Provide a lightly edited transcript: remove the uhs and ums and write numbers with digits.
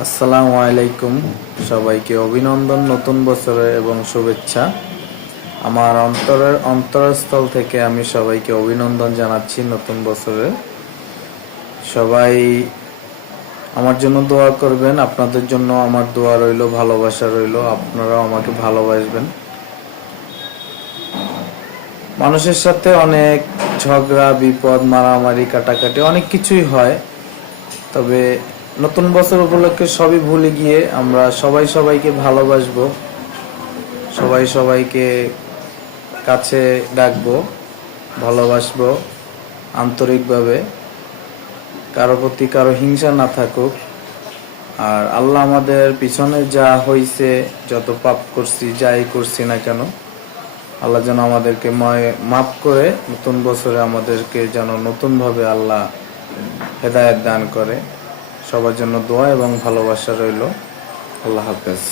আসসালামু আলাইকুম, সবাইকে অভিনন্দন নতুন বছরে এবং শুভেচ্ছা। আমার অন্তরস্থল থেকে আমি সবাইকে অভিনন্দন জানাচ্ছি নতুন বছরে। সবাই আমার জন্য দোয়া করবেন, আপনাদের জন্য আমার দোয়া রইল, ভালোবাসা রইল, আপনারাও আমাকে ভালোবাসবেন। মানুষের সাথে অনেক ঝগড়া, বিপদ, মারামারি, কাটাকাটি অনেক কিছুই হয়, তবে নতুন বছর উপলক্ষে সবই ভুলে গিয়ে আমরা সবাই সবাইকে ভালোবাসবো, সবাই সবাইকে কাছে ডাকবো, ভালোবাসবো আন্তরিকভাবে। কারো প্রতি কারো হিংসা না থাকুক। আর আল্লাহ আমাদের পিছনে যা হয়েছে, যত পাপ করছি, যাই করছি না কেন, আল্লাহ যেন আমাদেরকে মাফ করে নতুন বছরে আমাদেরকে যেন নতুনভাবে আল্লাহ হেদায়েত দান করে। সবার জন্য দোয়া এবং ভালোবাসা রইল। আল্লাহ হাফেজ।